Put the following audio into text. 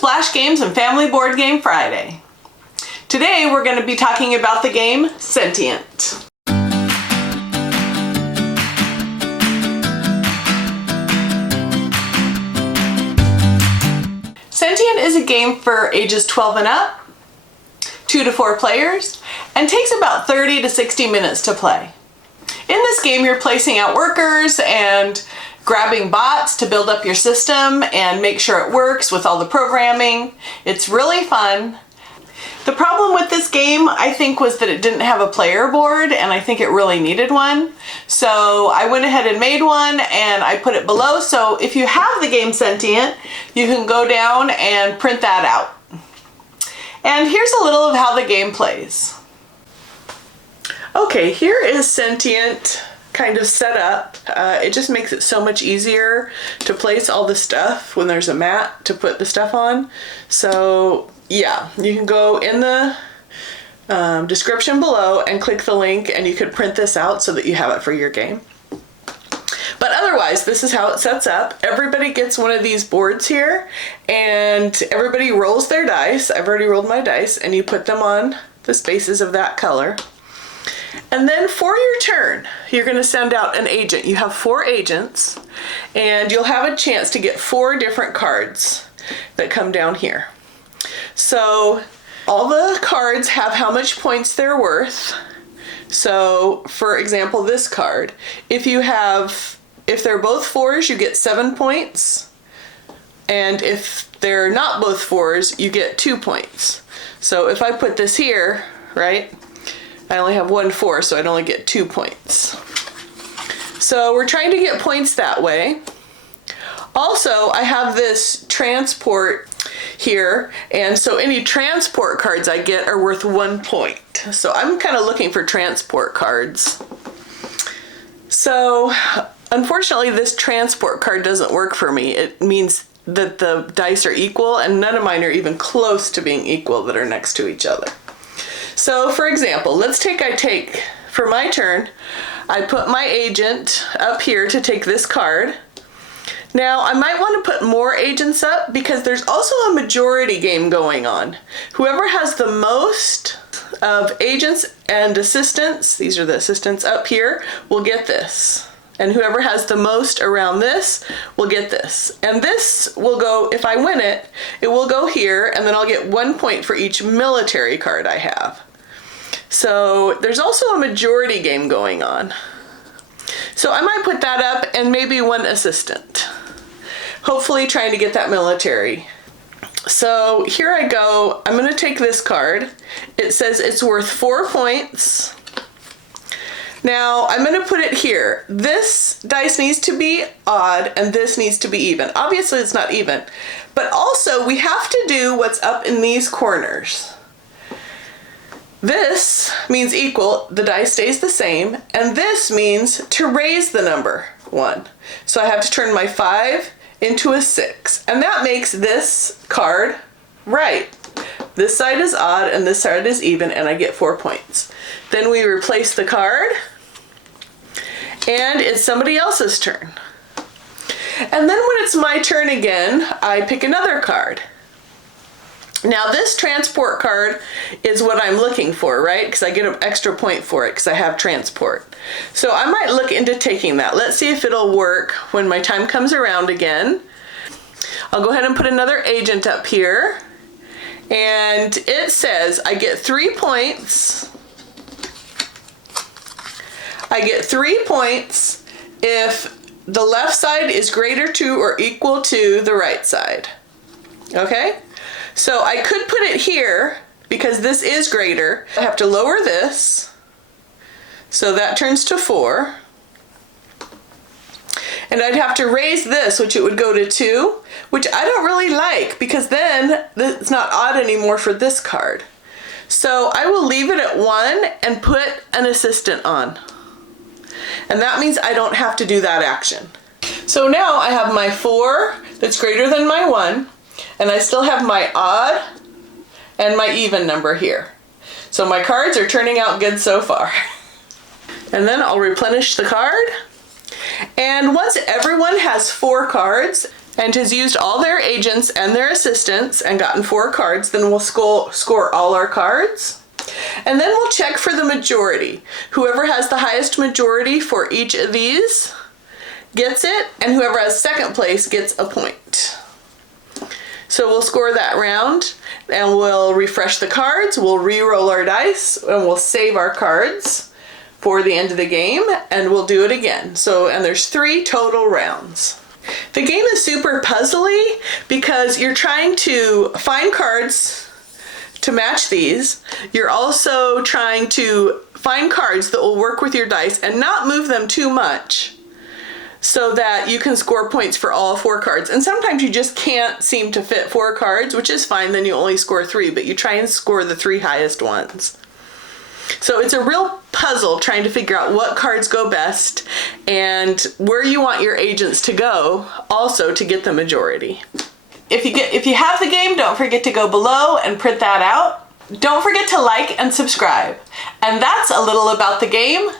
Splash Games and Family Board Game Friday. Today we're going to be talking about the game Sentient. Sentient is a game for ages 12 and up, 2 to 4 players, and takes about 30 to 60 minutes to play. In this game you're placing out workers and grabbing bots to build up your system and make sure it works with all the programming. It's really fun. The problem with this game, I think, was that it didn't have a player board, and I think it really needed one. So I went ahead and made one and I put it below. So if you have the game Sentient, you can go down and print that out. And here's a little of how the game plays. Okay, here is Sentient kind of set up. It just makes it so much easier to place all the stuff when there's a mat to put the stuff on. So yeah, you can go in the description below and click the link, and you could print this out so that you have it for your game. But otherwise, this is how it sets up. Everybody gets one of these boards here, and everybody rolls their dice. I've already rolled my dice, and you put them on the spaces of that color. And then for your turn, you're going to send out an agent. You have 4 agents, and you'll have a chance to get 4 different cards that come down here. So all the cards have how much points they're worth. So for example, this card, if they're both 4s, you get 7 points. And if they're not both 4s, you get 2 points. So if I put this here, right, I only have 1 4, so I'd only get 2 points. So we're trying to get points that way. Also, I have this transport here, and so any transport cards I get are worth 1 point. So I'm kind of looking for transport cards. So unfortunately, this transport card doesn't work for me. It means that the dice are equal, and none of mine are even close to being equal that are next to each other. So for example, for my turn, I put my agent up here to take this card. Now I might want to put more agents up because there's also a majority game going on. Whoever has the most of agents and assistants, these are the assistants up here, will get this. And whoever has the most around this will get this. And this will go, if I win it, it will go here, and then I'll get 1 point for each military card I have. So there's also a majority game going on. So I might put that up and maybe 1 assistant. Hopefully trying to get that military. So here I go. I'm going to take this card. It says it's worth 4 points. Now I'm going to put it here. This dice needs to be odd and this needs to be even. Obviously it's not even, but also we have to do what's up in these corners. This means equal, the dice stays the same, and this means to raise the number 1. So I have to turn my 5 into a 6, and that makes this card right. This side is odd and this side is even, and I get 4 points. Then we replace the card, and it's somebody else's turn. And then when it's my turn again, I pick another card. Now this transport card is what I'm looking for, right? Because I get an extra point for it because I have transport. So I might look into taking that. Let's see if it'll work when my time comes around again. I'll go ahead and put another agent up here. And it says I get 3 points. I get 3 points if the left side is greater to or equal to the right side. Okay? So I could put it here because this is greater. I have to lower this, so that turns to 4. And I'd have to raise this, which it would go to 2, which I don't really like because then it's not odd anymore for this card. So I will leave it at 1 and put an assistant on. And that means I don't have to do that action. So now I have my 4 that's greater than my 1. And I still have my odd and my even number here. So my cards are turning out good so far. And then I'll replenish the card. And once everyone has 4 cards, and has used all their agents and their assistants and gotten 4 cards, then we'll score all our cards. And then we'll check for the majority. Whoever has the highest majority for each of these gets it, and whoever has second place gets a point. So we'll score that round, and we'll refresh the cards, we'll re-roll our dice, and we'll save our cards for the end of the game, and we'll do it again. And there's 3 total rounds. The game is super puzzly because you're trying to find cards to match these. You're also trying to find cards that will work with your dice and not move them too much, so that you can score points for all 4 cards. And sometimes you just can't seem to fit 4 cards, which is fine, then you only score 3, but you try and score the 3 highest ones. So it's a real puzzle trying to figure out what cards go best and where you want your agents to go also to get the majority. If you have the game, don't forget to go below and print that out. Don't forget to like and subscribe. And that's a little about the game.